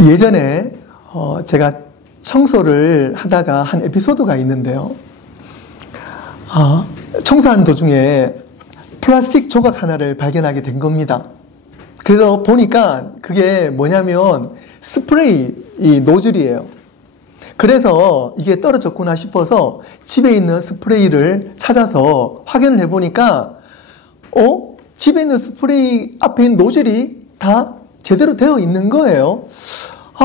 예전에 제가 청소를 하다가 한 에피소드가 있는데요. 청소하는 도중에 플라스틱 조각 하나를 발견하게 된 겁니다. 그래서 보니까 그게 뭐냐면 스프레이 이 노즐이에요. 그래서 이게 떨어졌구나 싶어서 집에 있는 스프레이를 찾아서 확인을 해보니까 집에 있는 스프레이 앞에 있는 노즐이 다 제대로 되어 있는 거예요.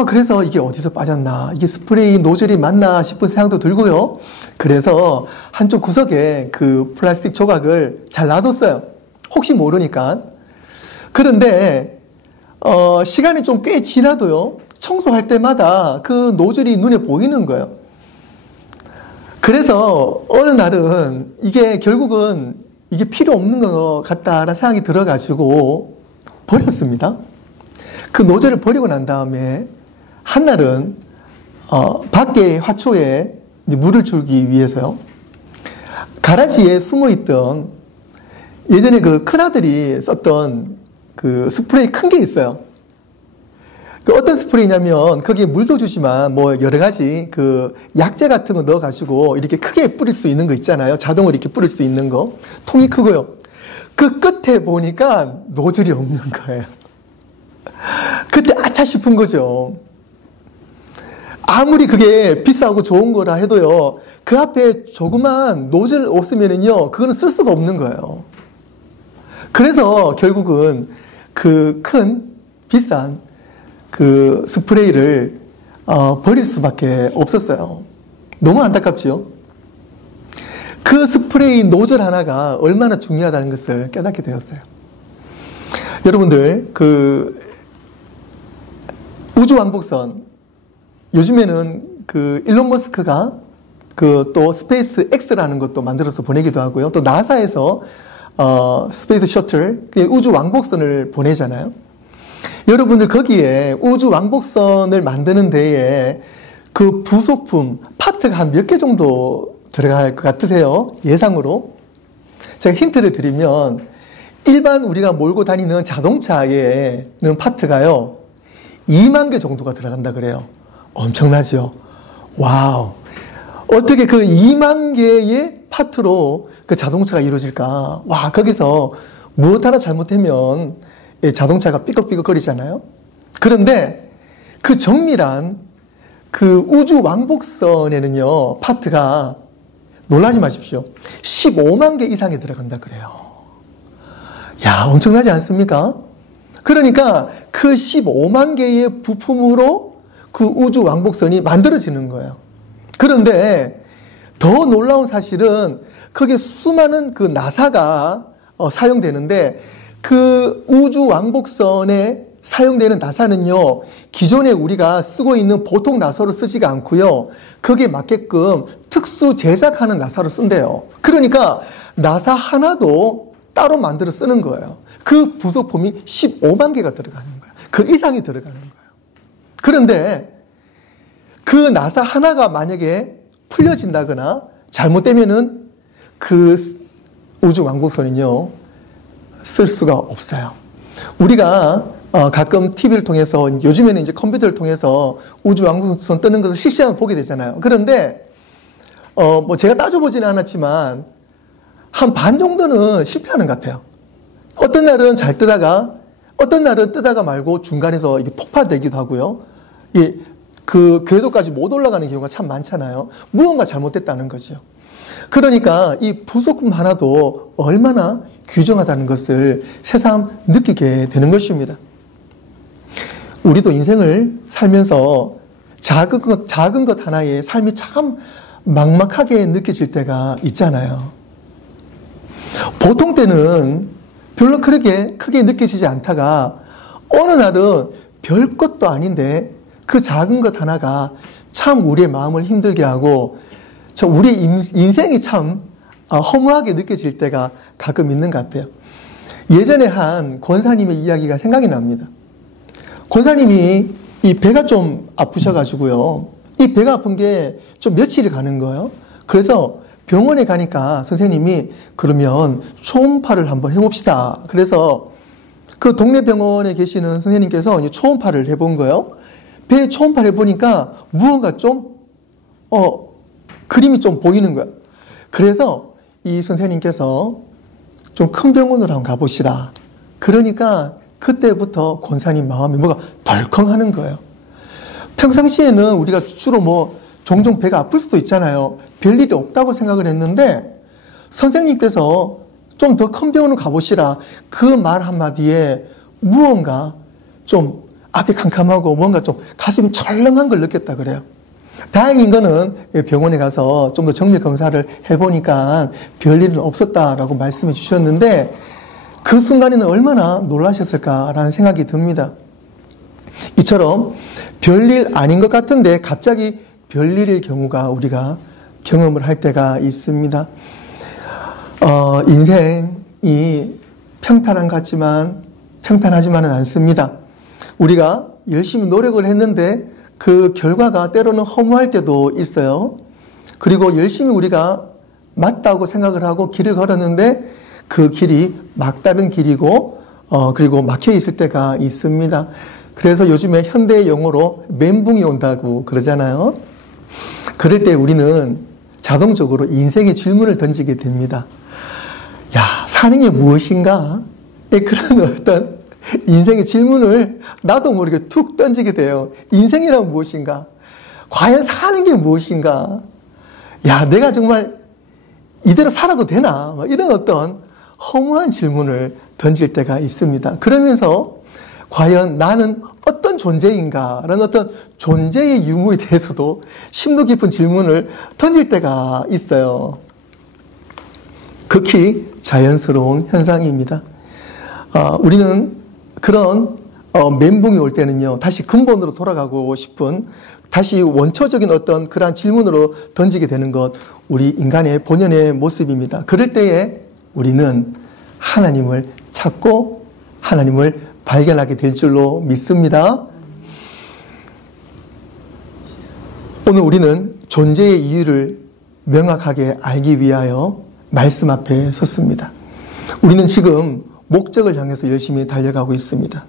그래서 이게 어디서 빠졌나, 이게 스프레이 노즐이 맞나 싶은 생각도 들고요. 그래서 한쪽 구석에 그 플라스틱 조각을 잘 놔뒀어요. 혹시 모르니까. 그런데 시간이 좀 꽤 지나도요, 청소할 때마다 그 노즐이 눈에 보이는 거예요. 그래서 어느 날은 이게 결국은 이게 필요 없는 것 같다라는 생각이 들어가지고 버렸습니다. 그 노즐을 버리고 난 다음에 한날은 밖에 화초에 물을 주기 위해서요, 가라지에 숨어있던 예전에 그 큰아들이 썼던 그 스프레이 큰 게 있어요. 그 어떤 스프레이냐면 거기에 물도 주지만 뭐 여러 가지 그 약재 같은 거 넣어가지고 이렇게 크게 뿌릴 수 있는 거 있잖아요. 자동으로 이렇게 뿌릴 수 있는 거. 통이 크고요. 그 끝에 보니까 노즐이 없는 거예요. 그때 아차 싶은 거죠. 아무리 그게 비싸고 좋은 거라 해도요, 그 앞에 조그만 노즐 없으면은요, 그거는 쓸 수가 없는 거예요. 그래서 결국은 그 큰 비싼 그 스프레이를 버릴 수밖에 없었어요. 너무 안타깝지요? 그 스프레이 노즐 하나가 얼마나 중요하다는 것을 깨닫게 되었어요. 여러분들, 그 우주왕복선, 요즘에는 그 일론 머스크가 그 또 스페이스 X라는 것도 만들어서 보내기도 하고요. 또 나사에서 스페이스 셔틀, 우주 왕복선을 보내잖아요. 여러분들 거기에 우주 왕복선을 만드는 데에 그 부속품, 파트가 한 몇 개 정도 들어갈 것 같으세요? 예상으로? 제가 힌트를 드리면, 일반 우리가 몰고 다니는 자동차에는 파트가요, 2만 개 정도가 들어간다 그래요. 엄청나죠? 와우. 어떻게 그 2만 개의 파트로 그 자동차가 이루어질까? 와, 거기서 무엇 하나 잘못하면 자동차가 삐걱삐걱 거리잖아요? 그런데 그 정밀한 그 우주 왕복선에는요, 파트가, 놀라지 마십시오, 15만 개 이상이 들어간다 그래요. 야, 엄청나지 않습니까? 그러니까 그 15만 개의 부품으로 그 우주 왕복선이 만들어지는 거예요. 그런데 더 놀라운 사실은 거기에 수많은 그 나사가 사용되는데, 그 우주 왕복선에 사용되는 나사는요, 기존에 우리가 쓰고 있는 보통 나사로 쓰지가 않고요, 거기에 맞게끔 특수 제작하는 나사로 쓴대요. 그러니까 나사 하나도 따로 만들어 쓰는 거예요. 그 부속품이 15만 개가 들어가는 거예요. 그 이상이 들어가는 거예요. 그런데 그 나사 하나가 만약에 풀려진다거나 잘못되면은 그 우주 왕복선은요, 쓸 수가 없어요. 우리가 가끔 TV를 통해서, 요즘에는 이제 컴퓨터를 통해서 우주 왕복선 뜨는 것을 실시간으로 보게 되잖아요. 그런데 뭐 제가 따져보지는 않았지만 한 반 정도는 실패하는 것 같아요. 어떤 날은 잘 뜨다가, 어떤 날은 뜨다가 말고 중간에서 이게 폭파되기도 하고요. 그 궤도까지 못 올라가는 경우가 참 많잖아요. 무언가 잘못됐다는 거죠. 그러니까 이 부속품 하나도 얼마나 귀중하다는 것을 새삼 느끼게 되는 것입니다. 우리도 인생을 살면서 작은 것 하나에 삶이 참 막막하게 느껴질 때가 있잖아요. 보통 때는 별로 그렇게 크게 느껴지지 않다가 어느 날은 별 것도 아닌데 그 작은 것 하나가 참 우리의 마음을 힘들게 하고 우리의 인생이 참 허무하게 느껴질 때가 가끔 있는 것 같아요. 예전에 한 권사님의 이야기가 생각이 납니다. 권사님이 이 배가 좀 아프셔가지고요, 이 배가 아픈 게 좀 며칠이 가는 거예요. 그래서 병원에 가니까 선생님이 그러면 초음파를 한번 해봅시다. 그래서 그 동네 병원에 계시는 선생님께서 초음파를 해본 거예요. 배에 초음파를 해보니까 무언가 좀 그림이 좀 보이는 거야. 그래서 이 선생님께서 좀 큰 병원으로 한번 가보시라. 그러니까 그때부터 권사님 마음이 뭐가 덜컹하는 거예요. 평상시에는 우리가 주로 뭐 종종 배가 아플 수도 있잖아요. 별일이 없다고 생각을 했는데 선생님께서 좀 더 큰 병원으로 가보시라. 그 말 한마디에 무언가 좀 앞이 캄캄하고 뭔가 좀 가슴이 철렁한 걸 느꼈다 그래요. 다행인 거는 병원에 가서 좀 더 정밀 검사를 해보니까 별일은 없었다라고 말씀해 주셨는데 그 순간에는 얼마나 놀라셨을까라는 생각이 듭니다. 이처럼 별일 아닌 것 같은데 갑자기 별일일 경우가 우리가 경험을 할 때가 있습니다. 인생이 평탄한 것 같지만 평탄하지만은 않습니다. 우리가 열심히 노력을 했는데 그 결과가 때로는 허무할 때도 있어요. 그리고 열심히 우리가 맞다고 생각을 하고 길을 걸었는데 그 길이 막다른 길이고 그리고 막혀 있을 때가 있습니다. 그래서 요즘에 현대 용어로 멘붕이 온다고 그러잖아요. 그럴 때 우리는 자동적으로 인생의 질문을 던지게 됩니다. 야, 사는 게 무엇인가? 그런 어떤 인생의 질문을 나도 모르게 툭 던지게 돼요. 인생이란 무엇인가? 과연 사는 게 무엇인가? 야, 내가 정말 이대로 살아도 되나? 이런 어떤 허무한 질문을 던질 때가 있습니다. 그러면서 과연 나는 어떤 존재인가? 라는 어떤 존재의 유무에 대해서도 심도 깊은 질문을 던질 때가 있어요. 극히 자연스러운 현상입니다. 우리는 그런 멘붕이 올 때는요, 다시 근본으로 돌아가고 싶은, 다시 원초적인 어떤 그러한 질문으로 던지게 되는 것, 우리 인간의 본연의 모습입니다. 그럴 때에 우리는 하나님을 찾고 하나님을 발견하게 될 줄로 믿습니다. 오늘 우리는 존재의 이유를 명확하게 알기 위하여 말씀 앞에 섰습니다. 우리는 지금 목적을 향해서 열심히 달려가고 있습니다.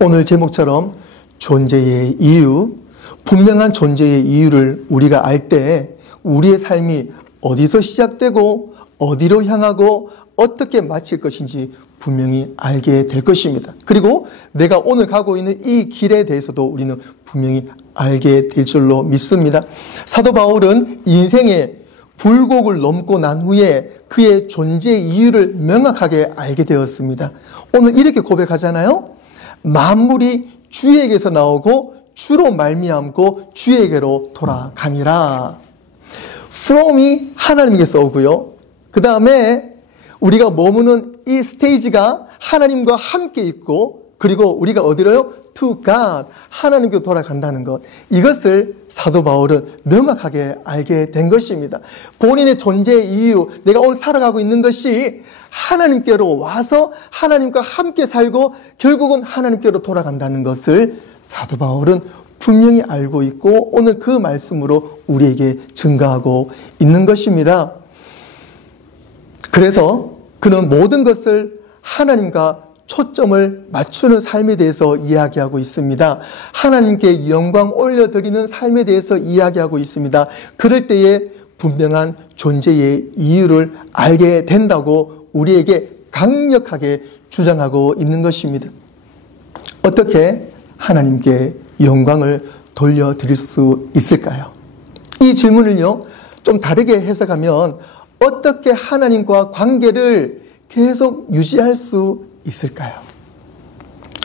오늘 제목처럼 존재의 이유, 분명한 존재의 이유를 우리가 알 때 우리의 삶이 어디서 시작되고 어디로 향하고 어떻게 마칠 것인지 분명히 알게 될 것입니다. 그리고 내가 오늘 가고 있는 이 길에 대해서도 우리는 분명히 알게 될 줄로 믿습니다. 사도 바울은 인생의 굴곡을 넘고 난 후에 그의 존재의 이유를 명확하게 알게 되었습니다. 오늘 이렇게 고백하잖아요. 만물이 주에게서 나오고 주로 말미암고 주에게로 돌아가니라. from이 하나님께서 오고요. 그 다음에 우리가 머무는 이 스테이지가 하나님과 함께 있고, 그리고 우리가 어디로요? to God, 하나님께로 돌아간다는 것. 이것을 사도 바울은 명확하게 알게 된 것입니다. 본인의 존재의 이유, 내가 오늘 살아가고 있는 것이 하나님께로 와서 하나님과 함께 살고 결국은 하나님께로 돌아간다는 것을 사도 바울은 분명히 알고 있고 오늘 그 말씀으로 우리에게 증거하고 있는 것입니다. 그래서 그는 모든 것을 하나님과 초점을 맞추는 삶에 대해서 이야기하고 있습니다. 하나님께 영광 올려드리는 삶에 대해서 이야기하고 있습니다. 그럴 때에 분명한 존재의 이유를 알게 된다고 우리에게 강력하게 주장하고 있는 것입니다. 어떻게 하나님께 영광을 돌려드릴 수 있을까요? 이 질문을요, 좀 다르게 해석하면 어떻게 하나님과 관계를 계속 유지할 수 있을까요?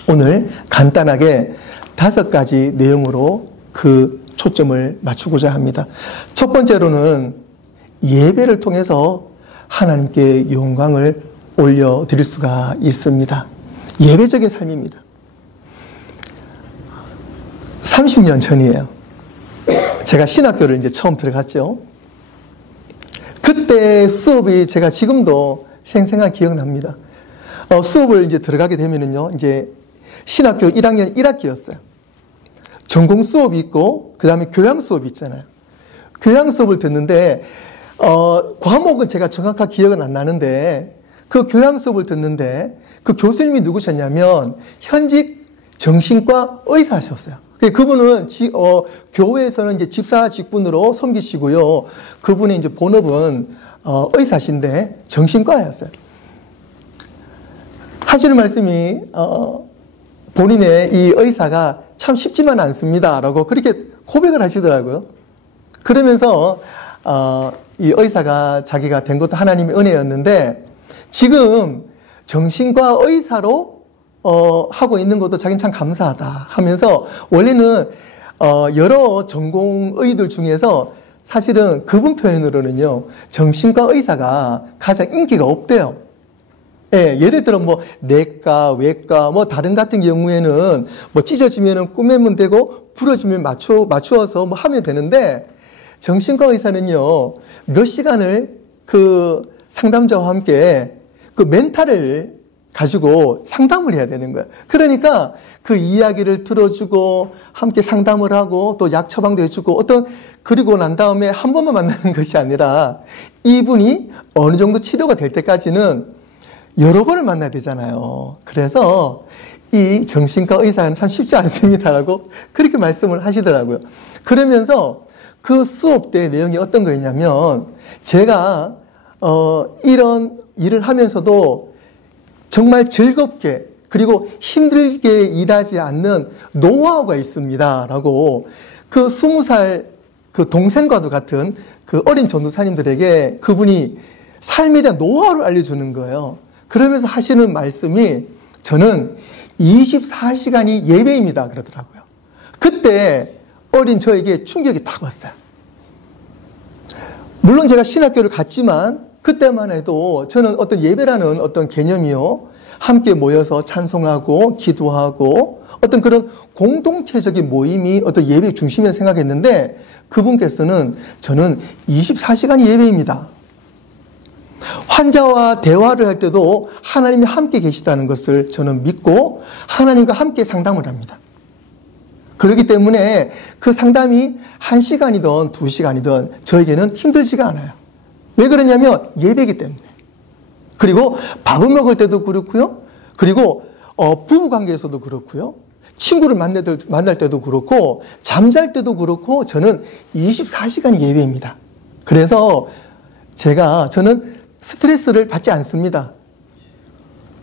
오늘 간단하게 5가지 내용으로 그 초점을 맞추고자 합니다. 첫 번째로는 예배를 통해서 하나님께 영광을 올려드릴 수가 있습니다. 예배적인 삶입니다. 30년 전이에요. 제가 신학교를 이제 처음 들어갔죠. 그때 수업이 제가 지금도 생생한 기억납니다. 수업을 이제 들어가게 되면은요, 이제 신학교 1학년 1학기였어요. 전공 수업이 있고, 그 다음에 교양 수업이 있잖아요. 교양 수업을 듣는데, 과목은 제가 정확한 기억은 안 나는데, 그 교양 수업을 듣는데, 그 교수님이 누구셨냐면, 현직 정신과 의사셨어요. 근데 그분은 교회에서는 이제 집사 직분으로 섬기시고요. 그분의 이제 본업은 의사신데 정신과였어요. 하시는 말씀이 본인의 이 의사가 참 쉽지만 않습니다라고 그렇게 고백을 하시더라고요. 그러면서 이 의사가 자기가 된 것도 하나님의 은혜였는데 지금 정신과 의사로 하고 있는 것도 자기는 참 감사하다 하면서 원래는 여러 전공의들 중에서 사실은 그분 표현으로는요 정신과 의사가 가장 인기가 없대요. 예, 예를 들어 뭐 내과, 외과, 뭐 다른 같은 경우에는 뭐 찢어지면은 꾸매면 되고 부러지면 맞추어서 뭐 하면 되는데 정신과 의사는요 몇 시간을 그 상담자와 함께 그 멘탈을 가지고 상담을 해야 되는 거예요. 그러니까 그 이야기를 들어주고 함께 상담을 하고 또 약 처방도 해주고 그리고 난 다음에 한 번만 만나는 것이 아니라 이분이 어느 정도 치료가 될 때까지는 여러 번을 만나야 되잖아요. 그래서 이 정신과 의사는 참 쉽지 않습니다라고 그렇게 말씀을 하시더라고요. 그러면서 그 수업 때 내용이 어떤 거였냐면 제가 이런 일을 하면서도 정말 즐겁게 그리고 힘들게 일하지 않는 노하우가 있습니다. 라고 그 20살 그 동생과도 같은 그 어린 전도사님들에게 그분이 삶에 대한 노하우를 알려주는 거예요. 그러면서 하시는 말씀이 저는 24시간이 예배입니다. 그러더라고요. 그때 어린 저에게 충격이 딱 왔어요. 물론 제가 신학교를 갔지만 그때만 해도 저는 어떤 예배라는 어떤 개념이요. 함께 모여서 찬송하고 기도하고 어떤 그런 공동체적인 모임이 어떤 예배의 중심이라고 생각했는데 그분께서는 저는 24시간이 예배입니다. 환자와 대화를 할 때도 하나님이 함께 계시다는 것을 저는 믿고 하나님과 함께 상담을 합니다. 그렇기 때문에 그 상담이 1시간이든 2시간이든 저에게는 힘들지가 않아요. 왜 그러냐면 예배이기 때문에. 그리고 밥을 먹을 때도 그렇고요. 그리고 부부관계에서도 그렇고요. 친구를 만날 때도 그렇고 잠잘 때도 그렇고 저는 24시간이 예배입니다. 그래서 저는 스트레스를 받지 않습니다.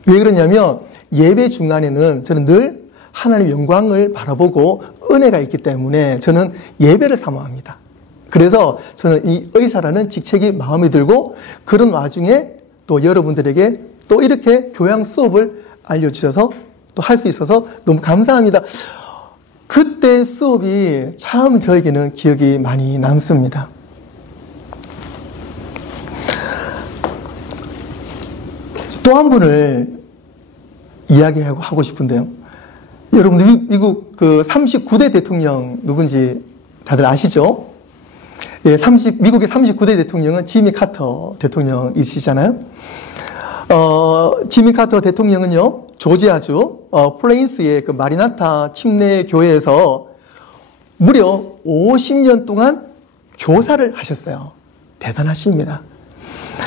왜 그러냐면 예배 중간에는 저는 늘 하나님의 영광을 바라보고 은혜가 있기 때문에 저는 예배를 사모합니다. 그래서 저는 이 의사라는 직책이 마음에 들고 그런 와중에 또 여러분들에게 또 이렇게 교양 수업을 알려주셔서 또 할 수 있어서 너무 감사합니다. 그때 수업이 참 저에게는 기억이 많이 남습니다. 또 한 분을 이야기하고 싶은데요. 여러분들 미국 그 39대 대통령 누군지 다들 아시죠? 예, 미국의 39대 대통령은 지미 카터 대통령이시잖아요. 지미 카터 대통령은요, 조지아주 플레인스의 그 마리나타 침례 교회에서 무려 50년 동안 교사를 하셨어요. 대단하십니다.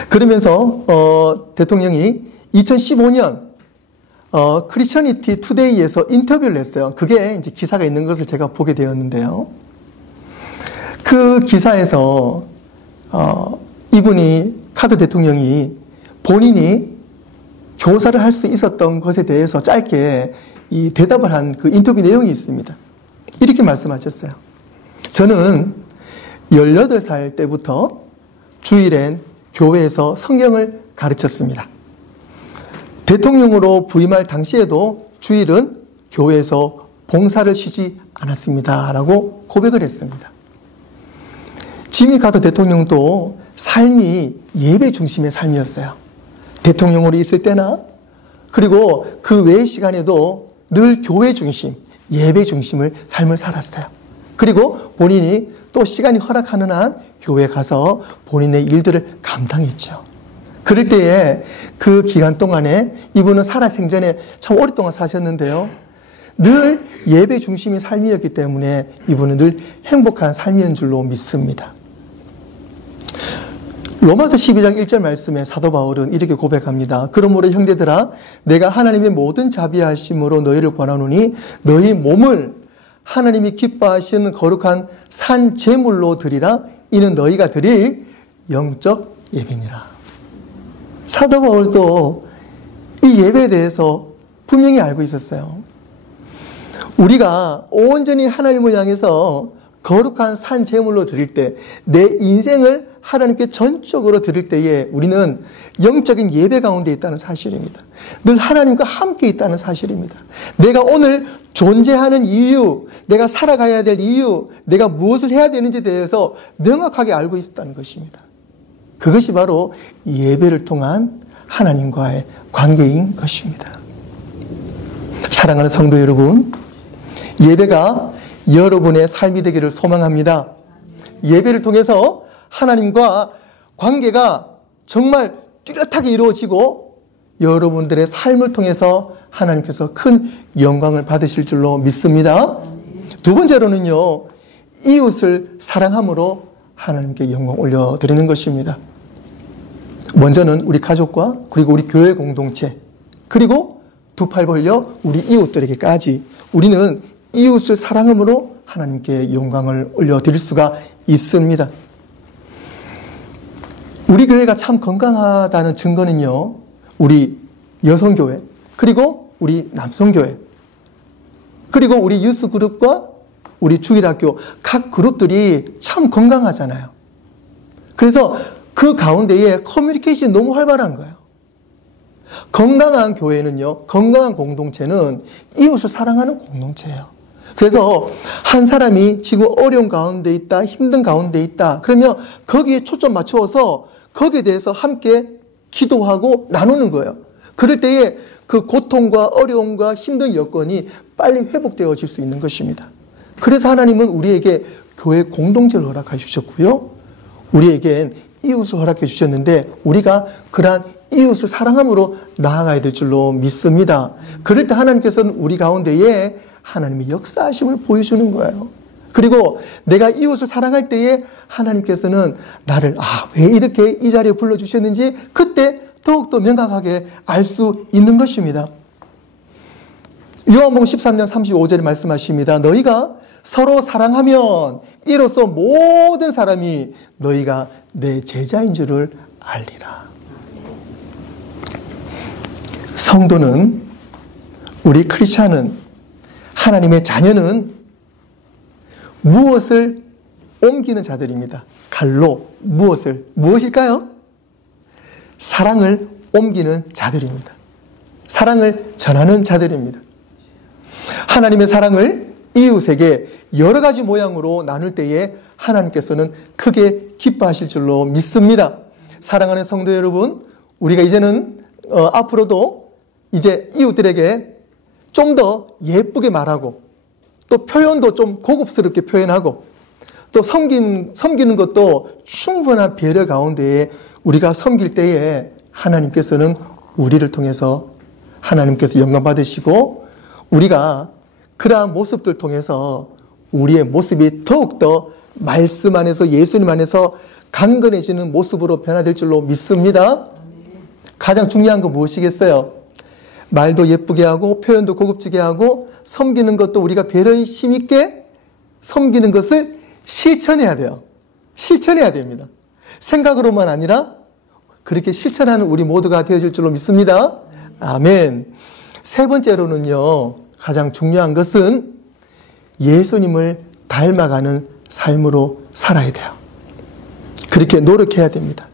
그러면서 대통령이 2015년 크리스천니티 투데이에서 인터뷰를 했어요. 그게 이제 기사가 있는 것을 제가 보게 되었는데요. 그 기사에서 이분이 카터 대통령이 본인이 교사를 할 수 있었던 것에 대해서 짧게 이 대답을 한 그 인터뷰 내용이 있습니다. 이렇게 말씀하셨어요. 저는 18살 때부터 주일엔 교회에서 성경을 가르쳤습니다. 대통령으로 부임할 당시에도 주일은 교회에서 봉사를 쉬지 않았습니다. 라고 고백을 했습니다. 지미 카터 대통령도 삶이 예배 중심의 삶이었어요. 대통령으로 있을 때나 그리고 그 외의 시간에도 늘 교회 중심, 예배 중심을 삶을 살았어요. 그리고 본인이 또 시간이 허락하는 한 교회에 가서 본인의 일들을 감당했죠. 그럴 때에 그 기간 동안에 이분은 살아생전에 참 오랫동안 사셨는데요. 늘 예배 중심의 삶이었기 때문에 이분은 늘 행복한 삶이었는 줄로 믿습니다. 로마서 12장 1절 말씀에 사도 바울은 이렇게 고백합니다. 그러므로 형제들아 내가 하나님의 모든 자비하심으로 너희를 권하노니 너희 몸을 하나님이 기뻐하시는 거룩한 산 제물로 드리라. 이는 너희가 드릴 영적 예배니라. 사도 바울도 이 예배에 대해서 분명히 알고 있었어요. 우리가 온전히 하나님을 향해서 거룩한 산 제물로 드릴 때, 내 인생을 하나님께 전적으로 드릴 때에 우리는 영적인 예배 가운데 있다는 사실입니다. 늘 하나님과 함께 있다는 사실입니다. 내가 오늘 존재하는 이유, 내가 살아가야 될 이유, 내가 무엇을 해야 되는지에 대해서 명확하게 알고 있다는 것입니다. 그것이 바로 예배를 통한 하나님과의 관계인 것입니다. 사랑하는 성도 여러분, 예배가 여러분의 삶이 되기를 소망합니다. 예배를 통해서 하나님과 관계가 정말 뚜렷하게 이루어지고 여러분들의 삶을 통해서 하나님께서 큰 영광을 받으실 줄로 믿습니다. 두 번째로는요, 이웃을 사랑함으로 하나님께 영광 올려드리는 것입니다. 먼저는 우리 가족과 그리고 우리 교회 공동체, 그리고 두 팔 벌려 우리 이웃들에게까지 우리는 이웃을 사랑함으로 하나님께 영광을 올려드릴 수가 있습니다. 우리 교회가 참 건강하다는 증거는요, 우리 여성교회, 그리고 우리 남성교회, 그리고 우리 유스그룹과 우리 주일학교 각 그룹들이 참 건강하잖아요. 그래서 그 가운데에 커뮤니케이션이 너무 활발한 거예요. 건강한 교회는요, 건강한 공동체는 이웃을 사랑하는 공동체예요. 그래서 한 사람이 지금 어려운 가운데 있다, 힘든 가운데 있다, 그러면 거기에 초점 맞추어서 거기에 대해서 함께 기도하고 나누는 거예요. 그럴 때에 그 고통과 어려움과 힘든 여건이 빨리 회복되어질 수 있는 것입니다. 그래서 하나님은 우리에게 교회 공동체를 허락해 주셨고요, 우리에겐 이웃을 허락해 주셨는데 우리가 그러한 이웃을 사랑함으로 나아가야 될 줄로 믿습니다. 그럴 때 하나님께서는 우리 가운데에 하나님의 역사하심을 보여주는 거예요. 그리고 내가 이웃을 사랑할 때에 하나님께서는 나를 왜 이렇게 이 자리에 불러주셨는지 그때 더욱더 명확하게 알 수 있는 것입니다. 요한복음 13장 35절에 말씀하십니다. 너희가 서로 사랑하면 이로써 모든 사람이 너희가 내 제자인 줄을 알리라. 성도는, 우리 크리스찬은, 하나님의 자녀는 무엇을 옮기는 자들입니다. 갈로 무엇일까요? 사랑을 옮기는 자들입니다. 사랑을 전하는 자들입니다. 하나님의 사랑을 이웃에게 여러 가지 모양으로 나눌 때에 하나님께서는 크게 기뻐하실 줄로 믿습니다. 사랑하는 성도 여러분, 우리가 이제는 앞으로도 이제 이웃들에게 좀 더 예쁘게 말하고 또 표현도 좀 고급스럽게 표현하고 또 섬기는 것도 충분한 배려 가운데에 우리가 섬길 때에 하나님께서는 우리를 통해서 하나님께서 영광 받으시고 우리가 그러한 모습들 통해서 우리의 모습이 더욱더 말씀 안에서 예수님 안에서 강건해지는 모습으로 변화될 줄로 믿습니다. 가장 중요한 건 무엇이겠어요? 말도 예쁘게 하고 표현도 고급지게 하고 섬기는 것도 우리가 배려의 심 있게 섬기는 것을 실천해야 돼요. 실천해야 됩니다. 생각으로만 아니라 그렇게 실천하는 우리 모두가 되어질 줄로 믿습니다. 아멘. 세 번째로는요, 가장 중요한 것은 예수님을 닮아가는 삶으로 살아야 돼요. 그렇게 노력해야 됩니다.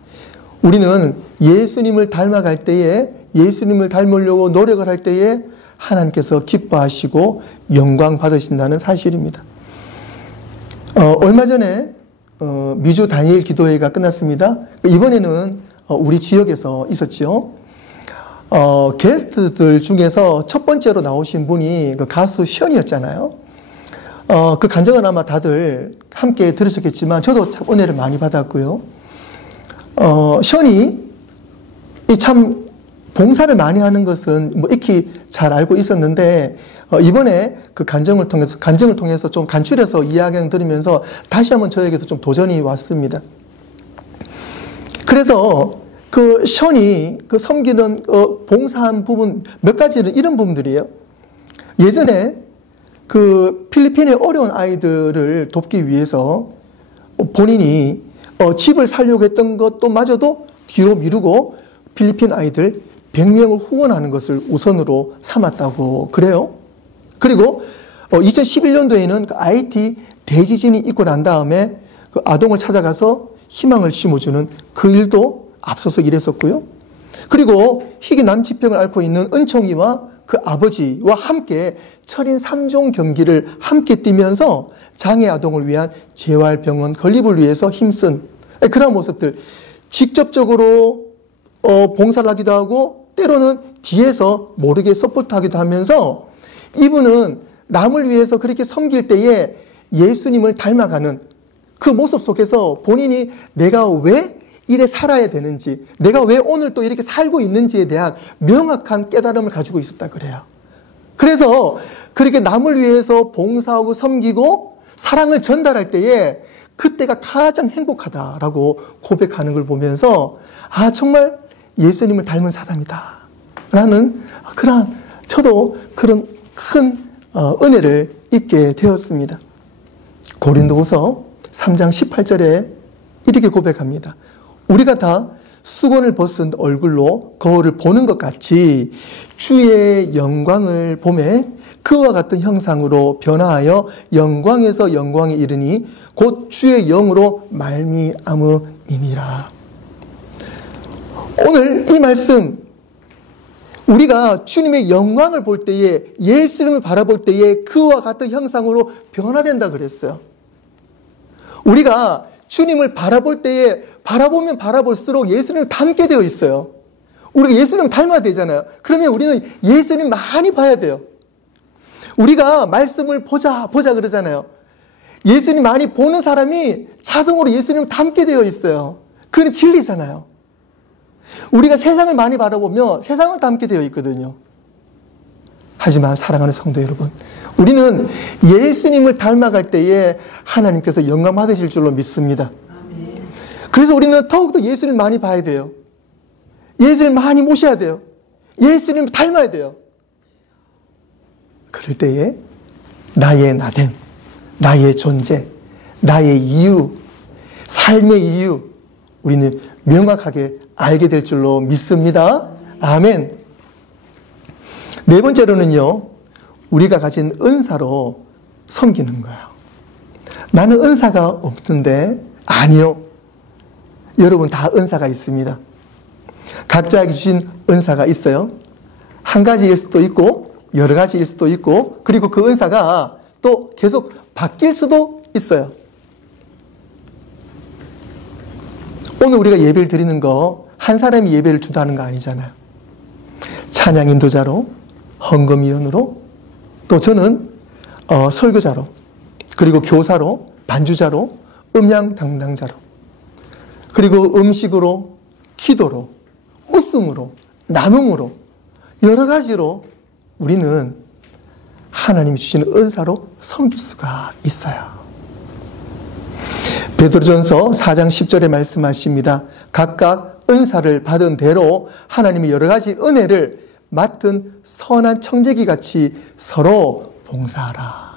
우리는 예수님을 닮아갈 때에, 예수님을 닮으려고 노력을 할 때에 하나님께서 기뻐하시고 영광 받으신다는 사실입니다. 얼마 전에 미주 다니엘 기도회가 끝났습니다. 이번에는 우리 지역에서 있었죠. 게스트들 중에서 첫 번째로 나오신 분이 그 가수 션이었잖아요. 그 간증은 아마 다들 함께 들으셨겠지만 저도 참 은혜를 많이 받았고요. 션이 참 봉사를 많이 하는 것은 뭐 익히 잘 알고 있었는데 이번에 그 간증을 통해서 좀 간추려서 이야기를 들으면서 다시 한번 저에게도 좀 도전이 왔습니다. 그래서 그 션이 그 섬기는 봉사한 부분 몇 가지는 이런 부분들이에요. 예전에 그 필리핀의 어려운 아이들을 돕기 위해서 본인이 집을 살려고 했던 것도 마저도 뒤로 미루고 필리핀 아이들 100명을 후원하는 것을 우선으로 삼았다고 그래요. 그리고 2011년도에는 그 IT 대지진이 있고 난 다음에 그 아동을 찾아가서 희망을 심어주는 그 일도 앞서서 일했었고요. 그리고 희귀 남치병을 앓고 있는 은총이와 그 아버지와 함께 철인 3종 경기를 함께 뛰면서 장애 아동을 위한 재활병원 건립을 위해서 힘쓴 그런 모습들, 직접적으로 봉사를 하기도 하고 때로는 뒤에서 모르게 서포트하기도 하면서 이분은 남을 위해서 그렇게 섬길 때에 예수님을 닮아가는 그 모습 속에서 본인이 내가 왜 이래 살아야 되는지, 내가 왜 오늘 또 이렇게 살고 있는지에 대한 명확한 깨달음을 가지고 있었다 그래요. 그래서 그렇게 남을 위해서 봉사하고 섬기고 사랑을 전달할 때에 그때가 가장 행복하다라고 고백하는 걸 보면서 정말 예수님을 닮은 사람이다 라는 그런 저도 그런 큰 은혜를 입게 되었습니다. 고린도후서 3장 18절에 이렇게 고백합니다. 우리가 다 수건을 벗은 얼굴로 거울을 보는 것 같이 주의 영광을 보매 그와 같은 형상으로 변화하여 영광에서 영광에 이르니 곧 주의 영으로 말미암음이니라. 오늘 이 말씀, 우리가 주님의 영광을 볼 때에, 예수님을 바라볼 때에 그와 같은 형상으로 변화된다 그랬어요. 우리가 주님을 바라볼 때에 바라보면 바라볼수록 예수님을 닮게 되어 있어요. 우리가 예수님을 닮아야 되잖아요. 그러면 우리는 예수님 많이 봐야 돼요. 우리가 말씀을 보자 그러잖아요. 예수님 많이 보는 사람이 자동으로 예수님을 닮게 되어 있어요. 그건 진리잖아요. 우리가 세상을 많이 바라보며 세상을 닮게 되어 있거든요. 하지만 사랑하는 성도 여러분, 우리는 예수님을 닮아갈 때에 하나님께서 영광 받으실 줄로 믿습니다. 그래서 우리는 더욱더 예수님을 많이 봐야 돼요. 예수님을 많이 모셔야 돼요. 예수님을 닮아야 돼요. 그럴 때에 나의 나됨, 나의 존재, 나의 이유, 삶의 이유, 우리는 명확하게 알게 될 줄로 믿습니다. 아멘. 네 번째로는요, 우리가 가진 은사로 섬기는 거예요. 나는 은사가 없는데, 아니요. 여러분 다 은사가 있습니다. 각자에게 주신 은사가 있어요. 한 가지일 수도 있고, 여러 가지일 수도 있고, 그리고 그 은사가 또 계속 바뀔 수도 있어요. 오늘 우리가 예배를 드리는 거, 한 사람이 예배를 준다는 거 아니잖아요. 찬양 인도자로, 헌금위원으로, 또 저는 설교자로, 그리고 교사로, 반주자로, 음향 담당자로, 그리고 음식으로, 기도로, 웃음으로, 나눔으로, 여러 가지로 우리는 하나님이 주시는 은사로 섬길 수가 있어요. 베드로전서 4장 10절에 말씀하십니다. 각각 은사를 받은 대로 하나님이 여러 가지 은혜를 맡은 선한 청재기 같이 서로 봉사하라.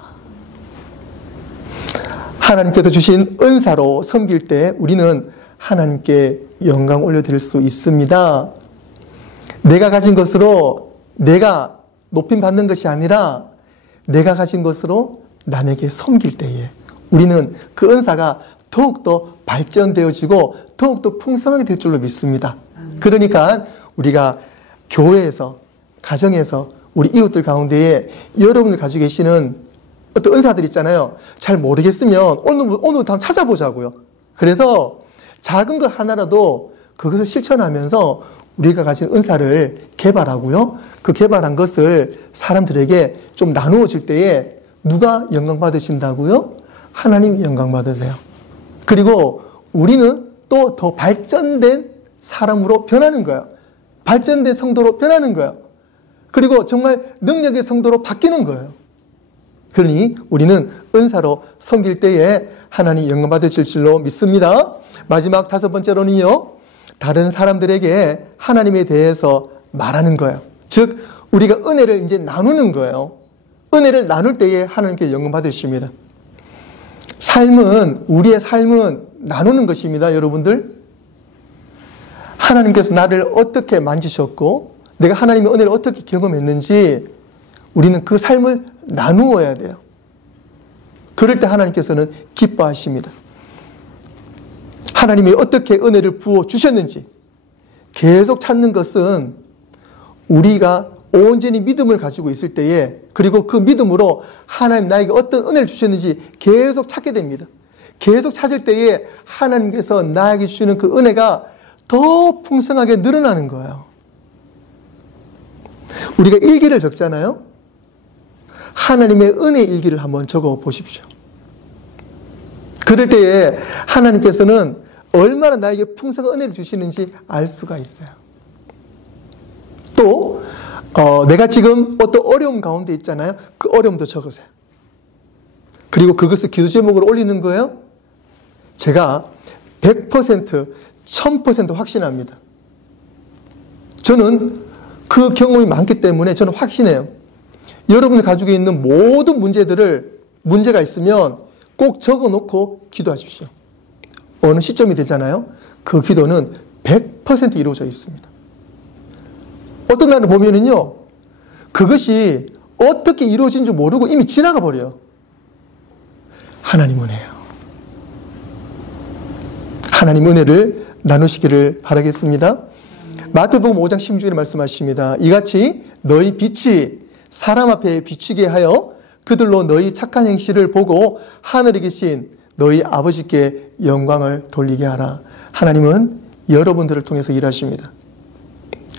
하나님께서 주신 은사로 섬길 때 우리는 하나님께 영광 올려드릴 수 있습니다. 내가 가진 것으로 내가 높임 받는 것이 아니라 내가 가진 것으로 남에게 섬길 때에 우리는 그 은사가 더욱더 발전되어지고 더욱더 풍성하게 될 줄로 믿습니다. 그러니까 우리가 교회에서, 가정에서, 우리 이웃들 가운데에 여러분들 가지고 계시는 어떤 은사들 있잖아요. 잘 모르겠으면 오늘부터 한번 찾아보자고요. 그래서 작은 것 하나라도 그것을 실천하면서 우리가 가진 은사를 개발하고요. 그 개발한 것을 사람들에게 좀 나누어 줄 때에 누가 영광 받으신다고요? 하나님이 영광 받으세요. 그리고 우리는 또 더 발전된 사람으로 변하는 거예요. 발전된 성도로 변하는 거예요. 그리고 정말 능력의 성도로 바뀌는 거예요. 그러니 우리는 은사로 섬길 때에 하나님 영광 받으실 줄로 믿습니다. 마지막 다섯 번째로는요, 다른 사람들에게 하나님에 대해서 말하는 거예요. 즉 우리가 은혜를 이제 나누는 거예요. 은혜를 나눌 때에 하나님께 영광 받으십니다. 우리의 삶은 나누는 것입니다, 여러분들. 하나님께서 나를 어떻게 만지셨고 내가 하나님의 은혜를 어떻게 경험했는지 우리는 그 삶을 나누어야 돼요. 그럴 때 하나님께서는 기뻐하십니다. 하나님이 어떻게 은혜를 부어주셨는지 계속 찾는 것은 우리가 온전히 믿음을 가지고 있을 때에, 그리고 그 믿음으로 하나님 나에게 어떤 은혜를 주셨는지 계속 찾게 됩니다. 계속 찾을 때에 하나님께서 나에게 주시는 그 은혜가 더 풍성하게 늘어나는 거예요. 우리가 일기를 적잖아요. 하나님의 은혜 일기를 한번 적어 보십시오. 그럴 때에 하나님께서는 얼마나 나에게 풍성한 은혜를 주시는지 알 수가 있어요. 또 내가 지금 어떤 어려움 가운데 있잖아요. 그 어려움도 적으세요. 그리고 그것을 기도 제목으로 올리는 거예요. 제가 100%, 1000% 확신합니다. 저는 그 경험이 많기 때문에 저는 확신해요. 여러분이 가지고 있는 모든 문제가 있으면 꼭 적어놓고 기도하십시오. 어느 시점이 되잖아요. 그 기도는 100% 이루어져 있습니다. 어떤 날을 보면은요, 그것이 어떻게 이루어진지 모르고 이미 지나가 버려요. 하나님 은혜예요. 하나님 은혜를 나누시기를 바라겠습니다. 마태복음 5장 16절에 말씀하십니다. 이같이 너희 빛이 사람 앞에 비추게 하여 그들로 너희 착한 행실을 보고 하늘에 계신 너희 아버지께 영광을 돌리게 하라. 하나님은 여러분들을 통해서 일하십니다.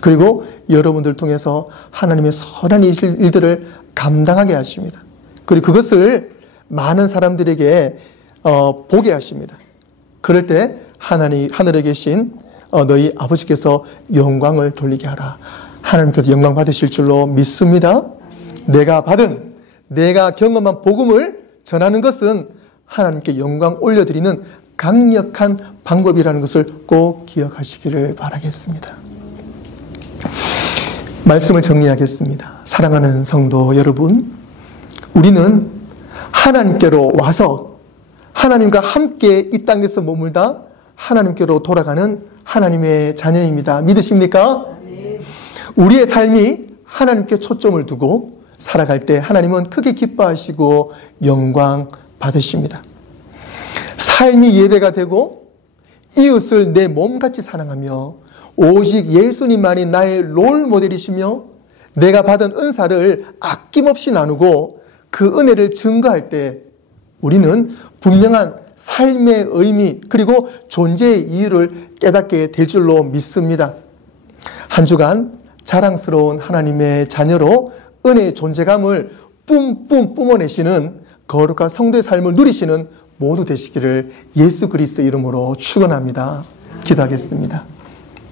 그리고 여러분들을 통해서 하나님의 선한 일들을 감당하게 하십니다. 그리고 그것을 많은 사람들에게 보게 하십니다. 그럴 때 하늘에 계신 너희 아버지께서 영광을 돌리게 하라. 하나님께서 영광 받으실 줄로 믿습니다. 내가 경험한 복음을 전하는 것은 하나님께 영광 올려드리는 강력한 방법이라는 것을 꼭 기억하시기를 바라겠습니다. 말씀을 정리하겠습니다. 사랑하는 성도 여러분, 우리는 하나님께로 와서 하나님과 함께 이 땅에서 머물다 하나님께로 돌아가는 하나님의 자녀입니다. 믿으십니까? 네. 우리의 삶이 하나님께 초점을 두고 살아갈 때 하나님은 크게 기뻐하시고 영광 받으십니다. 삶이 예배가 되고 이웃을 내 몸같이 사랑하며 오직 예수님만이 나의 롤 모델이시며 내가 받은 은사를 아낌없이 나누고 그 은혜를 증거할 때 우리는 분명한 삶의 의미 그리고 존재의 이유를 깨닫게 될 줄로 믿습니다. 한 주간 자랑스러운 하나님의 자녀로 은혜의 존재감을 뿜뿜 뿜어내시는 거룩한 성도의 삶을 누리시는 모두 되시기를 예수 그리스도의 이름으로 축원합니다. 기도하겠습니다.